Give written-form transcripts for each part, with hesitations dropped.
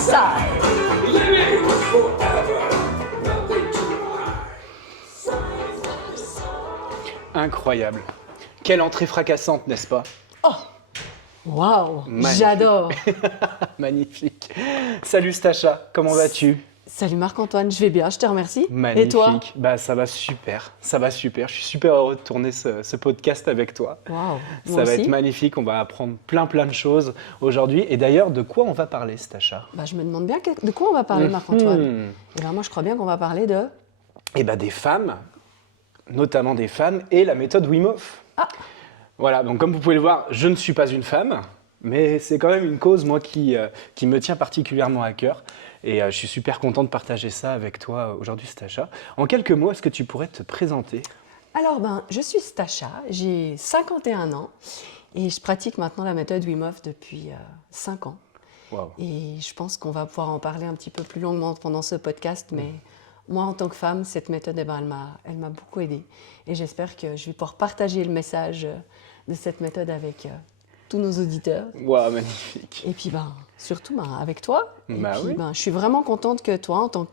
Side. Living forever. Nothing too high. Incroyable. Quelle entrée fracassante, n'est-ce pas? Waouh, Magnifique. j'adore. Magnifique. Salut Stacha, comment vas-tu? Salut Marc-Antoine, je vais bien, je te remercie. Magnifique. Et toi? Bah, ça va super, ça va super. Je suis super heureux de tourner ce podcast avec toi. Waouh, Ça moi va aussi. être magnifique, on va apprendre plein de choses aujourd'hui. Et d'ailleurs, de quoi on va parler, Stacha? Bah, je me demande bien de quoi on va parler, Marc-Antoine. Mhm. Et ben moi, je crois bien qu'on va parler de... Eh ben, des femmes, notamment des femmes, et la méthode Wim Hof. Ah. Voilà, donc comme vous pouvez le voir, je ne suis pas une femme, mais c'est quand même une cause, moi, qui me tient particulièrement à cœur. Et je suis super content de partager ça avec toi aujourd'hui, Stacha. En quelques mots, est-ce que tu pourrais te présenter? Alors, je suis Stacha, j'ai 51 ans et je pratique maintenant la méthode Wim Hof depuis 5 ans. Waouh. Et je pense qu'on va pouvoir en parler un petit peu plus longuement pendant ce podcast, mais moi, en tant que femme, cette méthode, elle m'a beaucoup aidée. Et j'espère que je vais pouvoir partager le message de cette méthode avec tous nos auditeurs. Waouh, magnifique. Et puis, surtout avec toi. Et Bah puis, oui. je suis vraiment contente que toi, en tant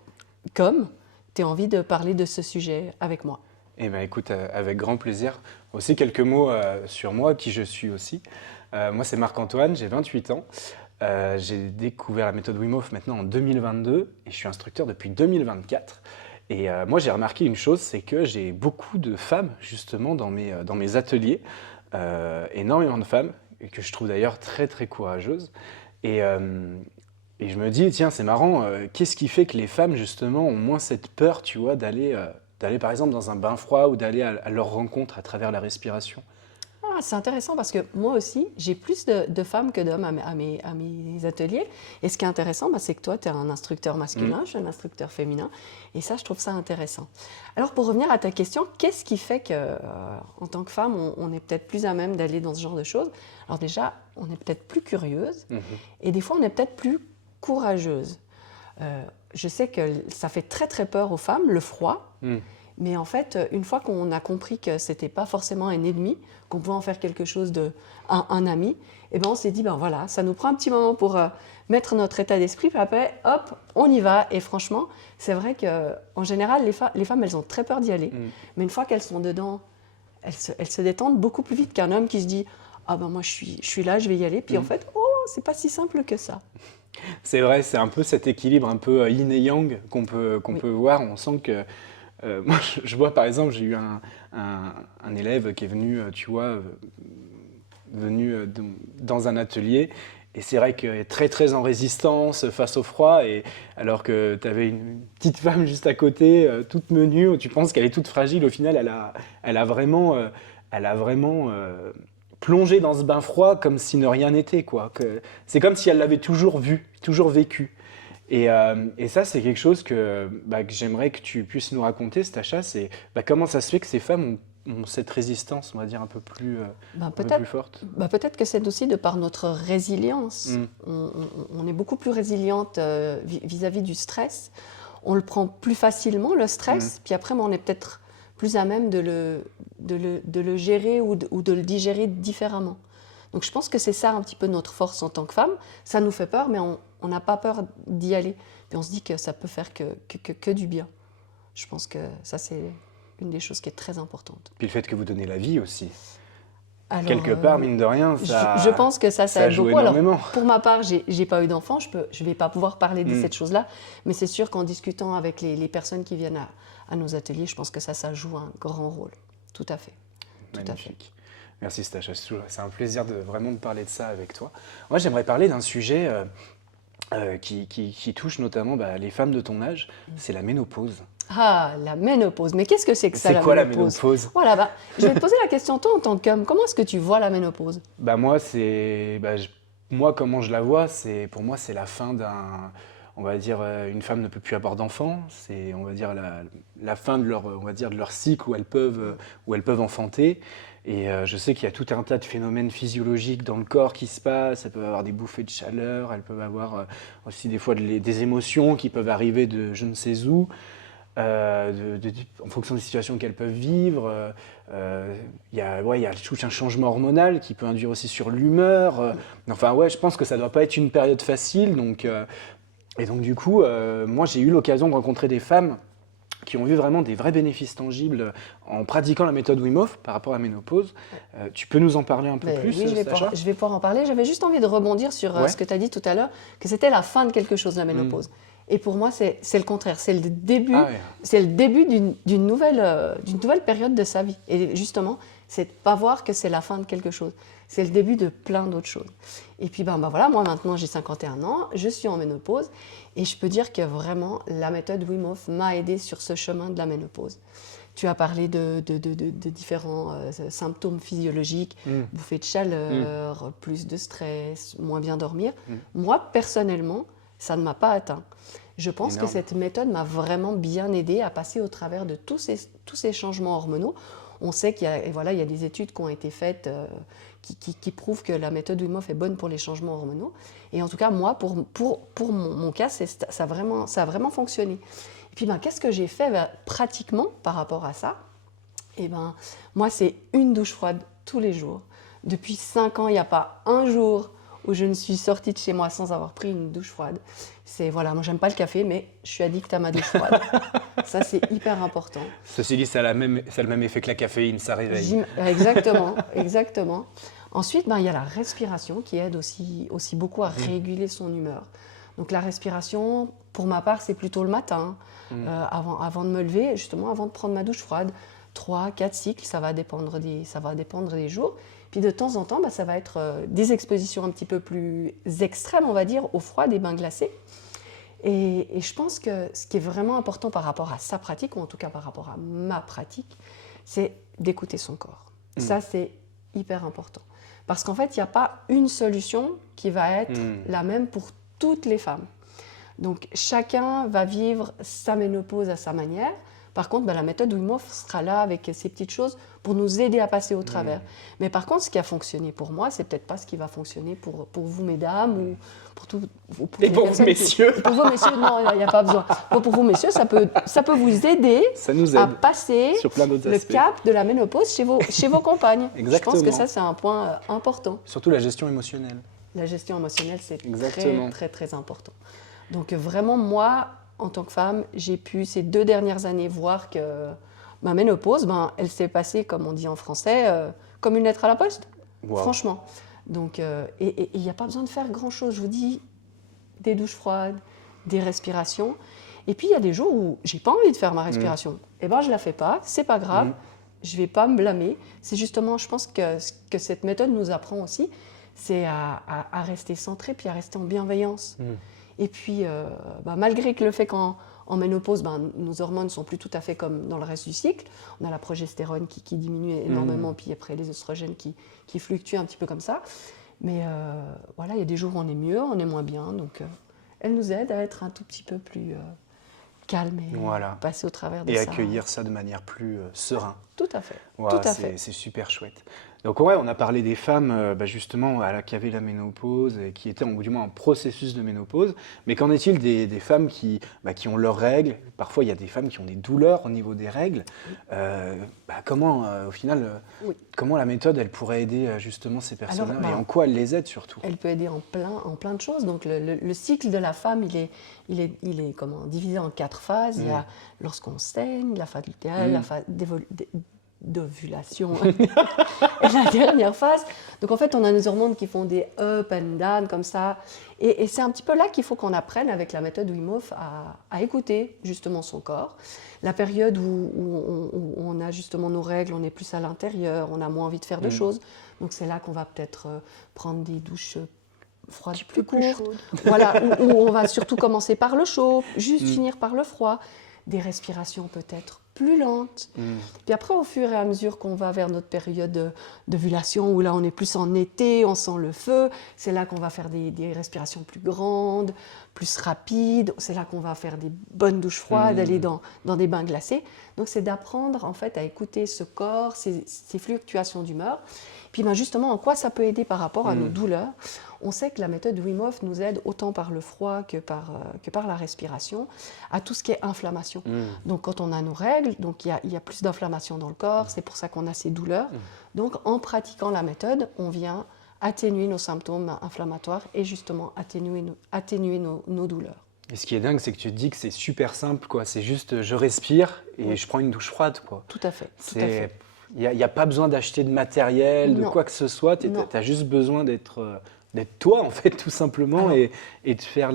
qu'homme, tu aies envie de parler de ce sujet avec moi. Eh bien, écoute, avec grand plaisir. Aussi, quelques mots sur moi, qui je suis aussi. Moi, c'est Marc-Antoine, j'ai 28 ans. J'ai découvert la méthode Wim Hof maintenant en 2022 et je suis instructeur depuis 2024. Et moi, j'ai remarqué une chose, c'est que j'ai beaucoup de femmes, justement, dans mes ateliers. Énormément de femmes, et que je trouve d'ailleurs très courageuses. Et je me dis, tiens, c'est marrant, qu'est-ce qui fait que les femmes, justement, ont moins cette peur, tu vois, d'aller par exemple dans un bain froid ou d'aller à leur rencontre à travers la respiration? Ah, c'est intéressant parce que moi aussi, j'ai plus de femmes que d'hommes à mes ateliers. Et ce qui est intéressant, c'est que toi, tu es un instructeur masculin, je suis un instructeur féminin. Et ça, je trouve ça intéressant. Alors, pour revenir à ta question, qu'est-ce qui fait qu'en tant que femme, on est peut-être plus à même d'aller dans ce genre de choses? Alors déjà, on est peut-être plus curieuse et des fois, on est peut-être plus courageuse. Je sais que ça fait très peur aux femmes, le froid. Mais en fait, une fois qu'on a compris que ce n'était pas forcément un ennemi, qu'on pouvait en faire quelque chose un ami, et ben on s'est dit, voilà, ça nous prend un petit moment pour mettre notre état d'esprit, puis après, hop, on y va. Et franchement, c'est vrai qu'en général, les femmes, elles ont très peur d'y aller. Mais une fois qu'elles sont dedans, elles se détendent beaucoup plus vite qu'un homme qui se dit, moi je suis là, je vais y aller. Puis en fait, c'est pas si simple que ça. C'est vrai, c'est un peu cet équilibre un peu yin et yang qu'on peut voir. On sent que moi, je vois par exemple, j'ai eu un élève qui est venu, tu vois, dans un atelier, et c'est vrai qu'il est très en résistance face au froid, et alors que tu avais une petite femme juste à côté, toute menue, où tu penses qu'elle est toute fragile, au final, elle a vraiment plongé dans ce bain froid comme si ne rien n'était, quoi. C'est comme si elle l'avait toujours vu, toujours vécu. Et ça, c'est quelque chose que j'aimerais que tu puisses nous raconter, Stacha. C'est comment ça se fait que ces femmes ont cette résistance, on va dire, un peu plus forte. Peut-être que c'est aussi de par notre résilience. On est beaucoup plus résiliente vis-à-vis du stress. On le prend plus facilement, le stress, puis après, on est peut-être plus à même de le gérer ou de le digérer différemment. Donc je pense que c'est ça un petit peu notre force en tant que femme. Ça nous fait peur, mais on n'a pas peur d'y aller. Et on se dit que ça peut faire que du bien. Je pense que ça, c'est une des choses qui est très importante. Puis le fait que vous donnez la vie aussi. Alors, quelque part, mine de rien, ça je pense que ça aide joue beaucoup. énormément. Alors, pour ma part, j'ai pas eu d'enfant, je vais pas pouvoir parler de cette chose-là, mais c'est sûr qu'en discutant avec les personnes qui viennent à nos ateliers, je pense que ça joue un grand rôle. Tout à fait. Tout à fait. Magnifique. Merci Stacha, c'est un plaisir vraiment de parler de ça avec toi. Moi, j'aimerais parler d'un sujet qui touche notamment les femmes de ton âge, c'est la ménopause. Ah, la ménopause. Mais qu'est-ce que c'est que ça, C'est quoi la ménopause? Voilà, je vais te poser la question, toi, en tant qu'homme, comment est-ce que tu vois la ménopause? Moi, comment je la vois, pour moi, c'est la fin on va dire, une femme ne peut plus avoir d'enfants. C'est, on va dire, la fin de leur cycle où elles peuvent enfanter. Et je sais qu'il y a tout un tas de phénomènes physiologiques dans le corps qui se passent. Elles peuvent avoir des bouffées de chaleur, elles peuvent avoir aussi des fois des émotions qui peuvent arriver de je ne sais où. En fonction des situations qu'elles peuvent vivre. Il y a tout un changement hormonal qui peut induire aussi sur l'humeur. Je pense que ça ne doit pas être une période facile. Donc, Et donc du coup, moi j'ai eu l'occasion de rencontrer des femmes qui ont vu vraiment des vrais bénéfices tangibles en pratiquant la méthode Wim Hof par rapport à la ménopause. Tu peux nous en parler un peu Mais plus, oui, Sacha? je vais pouvoir en parler. J'avais juste envie de rebondir sur Ouais. ce que tu as dit tout à l'heure, que c'était la fin de quelque chose, la ménopause. Et pour moi, c'est le contraire. C'est le début, Ah ouais. c'est le début d'une nouvelle période de sa vie. Et justement, c'est de ne pas voir que c'est la fin de quelque chose. C'est le début de plein d'autres choses. Et puis, ben voilà, moi maintenant j'ai 51 ans, je suis en ménopause. Et je peux dire que vraiment, la méthode Wim Hof m'a aidée sur ce chemin de la ménopause. Tu as parlé de différents symptômes physiologiques, bouffée de chaleur, plus de stress, moins bien dormir. Moi, personnellement, ça ne m'a pas atteint. Je pense Énorme. que cette méthode m'a vraiment bien aidée à passer au travers de tous ces changements hormonaux. On sait qu'il y a, et voilà, il y a des études qui ont été faites qui prouvent que la méthode Wim Hof est bonne pour les changements hormonaux. Et en tout cas, moi, pour mon cas, ça a vraiment fonctionné. Et puis, ben, qu'est-ce que j'ai fait pratiquement par rapport à ça? Et ben, moi, c'est une douche froide tous les jours. Depuis 5 ans, il n'y a pas un jour où je ne suis sortie de chez moi sans avoir pris une douche froide. Voilà, moi, j'aime pas le café, mais je suis addict à ma douche froide. Ça, c'est hyper important. Ceci dit, ça a le même effet que la caféine, ça réveille. Exactement, exactement. Ensuite, ben, il y a la respiration qui aide aussi beaucoup à réguler son humeur. Donc la respiration, pour ma part, c'est plutôt le matin, avant de me lever, justement avant de prendre ma douche froide. 3, 4 cycles, ça va dépendre des jours. Puis de temps en temps, ben, ça va être des expositions un petit peu plus extrêmes, on va dire, au froid, des bains glacés. Et je pense que ce qui est vraiment important par rapport à sa pratique, ou en tout cas par rapport à ma pratique, c'est d'écouter son corps. Ça, c'est hyper important. Parce qu'en fait, il n'y a pas une solution qui va être la même pour toutes les femmes. Donc, chacun va vivre sa ménopause à sa manière. Par contre, ben, la méthode Wim Hof sera là avec ces petites choses pour nous aider à passer au travers. Mais par contre, ce qui a fonctionné pour moi, c'est peut-être pas ce qui va fonctionner pour vous, mesdames, ou pour Et les pour vous, personnes messieurs. Pour vous, messieurs, non, il n'y a pas besoin. Bon, pour vous, messieurs, ça peut vous aider Ça nous à aide passer sur plein d'autres le aspects. cap de la ménopause chez vos compagnes. Exactement. Je pense que ça, c'est un point important. Surtout la gestion émotionnelle. La gestion émotionnelle, c'est Exactement. très, très, très important. Donc vraiment, moi, en tant que femme, j'ai pu ces 2 dernières années voir que ma ménopause, ben, elle s'est passée, comme on dit en français, comme une lettre à la poste, Wow. franchement. Donc, et il n'y a pas besoin de faire grand-chose. Je vous dis, des douches froides, des respirations. Et puis, il y a des jours où j'ai pas envie de faire ma respiration. Eh ben, je la fais pas, c'est pas grave, je vais pas me blâmer. C'est justement, je pense que ce que cette méthode nous apprend aussi, c'est à rester centré, puis à rester en bienveillance. Et puis, malgré que le fait qu'en ménopause, nos hormones ne sont plus tout à fait comme dans le reste du cycle, on a la progestérone qui diminue énormément, puis après les oestrogènes qui fluctuent un petit peu comme ça. Mais voilà, il y a des jours où on est mieux, on est moins bien. Donc, elle nous aide à être un tout petit peu plus calme et Voilà. passer au travers de Et ça. accueillir ça de manière plus serein. Tout à fait. Ouais, tout à fait. c'est super chouette. Donc ouais, on a parlé des femmes justement qui avaient la ménopause et qui étaient ou du moins en processus de ménopause. Mais qu'en est-il des femmes qui ont leurs règles? Parfois, il y a des femmes qui ont des douleurs au niveau des règles. Comment, au final, comment la méthode, elle pourrait aider justement ces personnes-là et en quoi elle les aide surtout? Elle peut aider en plein de choses. Donc le cycle de la femme, il est divisé en 4 phases. Il y a lorsqu'on saigne, la phase lutéale, la phase d'ovulation et la dernière phase. Donc en fait, on a nos hormones qui font des up and down comme ça. Et c'est un petit peu là qu'il faut qu'on apprenne avec la méthode Wim Hof à écouter justement son corps. La période où on a justement nos règles, on est plus à l'intérieur, on a moins envie de faire de choses. Donc c'est là qu'on va peut-être prendre des douches froides plus courtes. Voilà, où on va surtout commencer par le chaud, juste finir par le froid. Des respirations peut-être plus lentes. Puis après, au fur et à mesure qu'on va vers notre période d'ovulation, où là on est plus en été, on sent le feu, c'est là qu'on va faire des respirations plus grandes, plus rapides, c'est là qu'on va faire des bonnes douches froides, aller dans des bains glacés. Donc c'est d'apprendre en fait à écouter ce corps, ces fluctuations d'humeur. Puis justement, en quoi ça peut aider par rapport à nos douleurs? On sait que la méthode Wim Hof nous aide autant par le froid que par la respiration à tout ce qui est inflammation. Donc quand on a nos règles, donc il y a plus d'inflammation dans le corps, c'est pour ça qu'on a ces douleurs. Donc en pratiquant la méthode, on vient atténuer nos symptômes inflammatoires et justement atténuer nos douleurs. Et ce qui est dingue, c'est que tu te dis que c'est super simple, quoi. C'est juste, je respire et Oui. je prends une douche froide, quoi. Tout à fait. Tout à fait. Il n'y a pas besoin d'acheter de matériel, de Non. quoi que ce soit. Tu Non. as juste besoin d'être toi, en fait, tout simplement, Alors. et de faire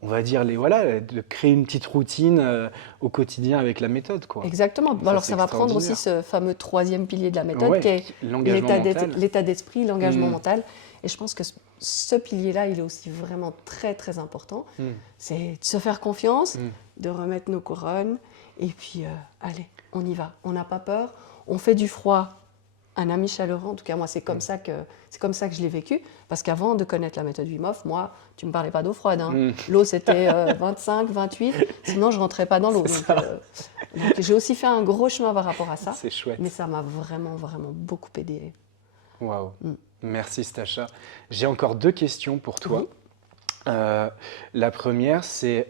on va dire, voilà, de créer une petite routine au quotidien avec la méthode, quoi. Exactement. Ça, Alors c'est ça va prendre aussi extraordinaire. ce fameux troisième pilier de la méthode Ouais, qui est l'engagement mental. l'état d'esprit, l'engagement Mm. mental. Et je pense que ce pilier-là, il est aussi vraiment très très important. Mm. C'est de se faire confiance, Mm. de remettre nos couronnes et puis allez, on y va. On n'a pas peur. On fait du froid un ami chaleureux. En tout cas, moi, c'est comme ça que je l'ai vécu. Parce qu'avant de connaître la méthode Wim Hof, moi, tu me parlais pas d'eau froide, hein. Mm. L'eau, c'était 25, 28. Sinon, je rentrais pas dans l'eau. Donc, j'ai aussi fait un gros chemin par rapport à ça. C'est chouette. Mais ça m'a vraiment, vraiment beaucoup aidé. Waouh. Mm. Merci, Stacha. J'ai encore 2 questions pour toi. Oui. La première, c'est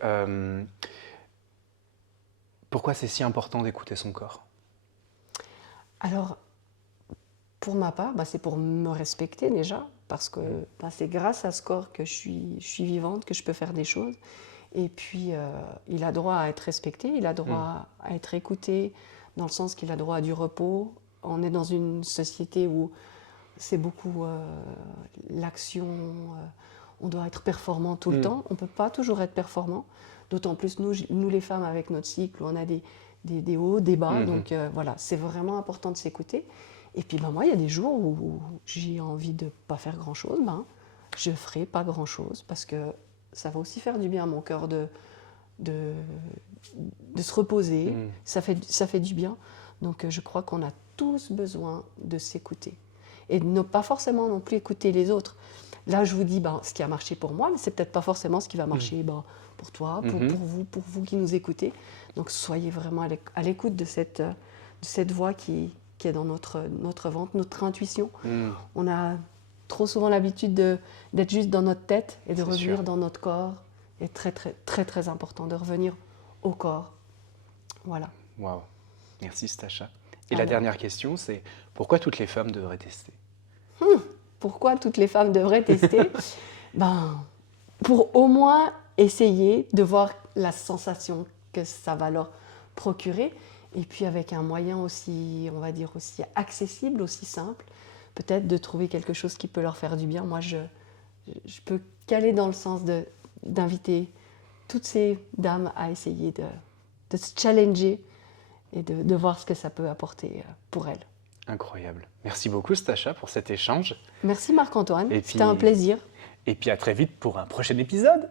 pourquoi c'est si important d'écouter son corps? Alors, pour ma part, c'est pour me respecter déjà, parce que c'est grâce à ce corps que je suis vivante, que je peux faire des choses. Et puis, il a droit à être respecté, il a droit à être écouté, dans le sens qu'il a droit à du repos. On est dans une société où c'est beaucoup l'action, on doit être performant tout le temps. On ne peut pas toujours être performant, d'autant plus nous les femmes avec notre cycle, où on a des hauts, des bas. Donc voilà, c'est vraiment important de s'écouter. Et puis moi, il y a des jours où j'ai envie de ne pas faire grand-chose, je ne ferai pas grand-chose, parce que ça va aussi faire du bien à mon cœur de se reposer, ça fait du bien. Donc je crois qu'on a tous besoin de s'écouter. Et de ne pas forcément non plus écouter les autres. Là, je vous dis ce qui a marché pour moi, mais c'est peut-être pas forcément ce qui va marcher pour toi, pour vous qui nous écoutez. Donc soyez vraiment à l'écoute de cette voix qui est dans notre ventre, notre intuition. On a trop souvent l'habitude d'être juste dans notre tête et de revenir dans notre corps. C'est très, très, très, très important de revenir au corps. Voilà. Waouh. Merci, Stacha. Et la Alors. dernière question, c'est pourquoi toutes les femmes devraient tester? Pourquoi toutes les femmes devraient tester? Pour au moins essayer de voir la sensation que ça va leur procurer. Et puis avec un moyen aussi, on va dire, aussi accessible, aussi simple, peut-être de trouver quelque chose qui peut leur faire du bien. Moi, je peux qu'aller dans le sens d'inviter toutes ces dames à essayer de se challenger et de voir ce que ça peut apporter pour elles. Incroyable. Merci beaucoup, Stacha, pour cet échange. Merci Marc-Antoine, Et c'était un plaisir. Et puis à très vite pour un prochain épisode.